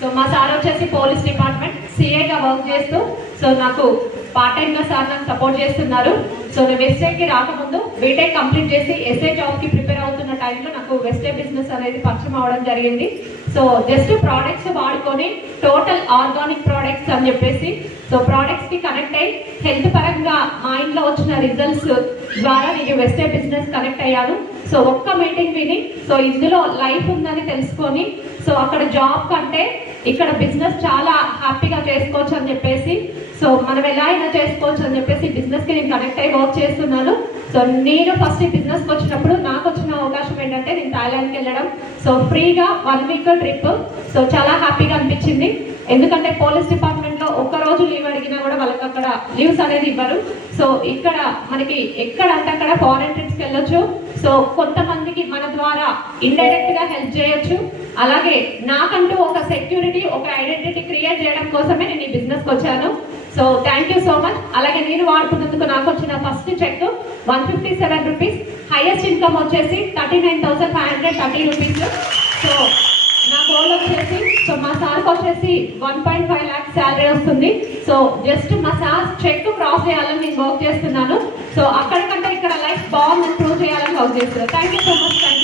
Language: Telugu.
సో మా సార్ వచ్చేసి పోలీస్ డిపార్ట్మెంట్ సిఐగా వర్క్ చేస్తూ సో నాకు పార్ట్ టైంగా సార్ నాకు సపోర్ట్ చేస్తున్నారు. సో నేను వెస్టేకి రాకముందు బీటెక్ కంప్లీట్ చేసి ఎస్ఐ జాబ్కి ప్రిపేర్ అవుతున్న టైంలో నాకు వెస్టే బిజినెస్ అనేది పరిచయం అవడం జరిగింది. సో జస్ట్ ప్రోడక్ట్స్ వాడుకొని టోటల్ ఆర్గానిక్ ప్రోడక్ట్స్ అని చెప్పేసి సో ప్రోడక్ట్స్కి కనెక్ట్ అయ్యి హెల్త్ పరంగా మా ఇంట్లో వచ్చిన రిజల్ట్స్ ద్వారా నేను వెస్టే బిజినెస్ కనెక్ట్ అయ్యాను. సో ఒక్క మీటింగ్ విని సో ఇందులో లైఫ్ ఉందని తెలుసుకొని సో అక్కడ జాబ్ కంటే ఇక్కడ బిజినెస్ చాలా హ్యాపీగా చేసుకోవచ్చు అని చెప్పేసి సో మనం ఎలా అయినా చేసుకోవచ్చు అని చెప్పేసి బిజినెస్కి నేను కనెక్ట్ అయ్యి వర్క్ చేస్తున్నాను. సో నేను ఫస్ట్ ఈ బిజినెస్కి వచ్చినప్పుడు నాకు వచ్చిన అవకాశం ఏంటంటే నేను థాయిలాండ్కి వెళ్ళడం. సో ఫ్రీగా 1 వీక్ ట్రిప్. సో చాలా హ్యాపీగా అనిపించింది. ఎందుకంటే పోలీస్ డిపార్ట్మెంట్లో ఒక్కరోజు లీవ్ అడిగినా కూడా వాళ్ళకి అక్కడ లీవ్స్ అనేది ఇవ్వరు. సో ఇక్కడ మనకి ఎక్కడంటే అక్కడ ఫారెన్ ట్రిప్స్కి వెళ్ళొచ్చు. సో కొంతమందికి మన ద్వారా ఇండైరెక్ట్గా హెల్ప్ చేయొచ్చు. అలాగే నాకంటూ ఒక సెక్యూరిటీ, ఒక ఐడెంటిటీ క్రియేట్ చేయడం కోసమే నేను ఈ బిజినెస్కి వచ్చాను. So thank you so much. అలాగే నేను వాడుకున్నందుకు నాకు వచ్చిన first check 157 rupees, highest income వచ్చేసి 39,530 రూపీస్. సో నా గోల్ వచ్చేసి సో మా సార్కి వచ్చేసి 1.5 lakhs శాలరీ వస్తుంది. సో జస్ట్ మా సార్ చెక్ క్రాస్ చేయాలని నేను వర్క్ చేస్తున్నాను. సో అక్కడికంటే ఇక్కడ లైఫ్ బాగుందని ప్రూవ్ చేయాలని వర్క్ చేస్తున్నాను. Thank you so much.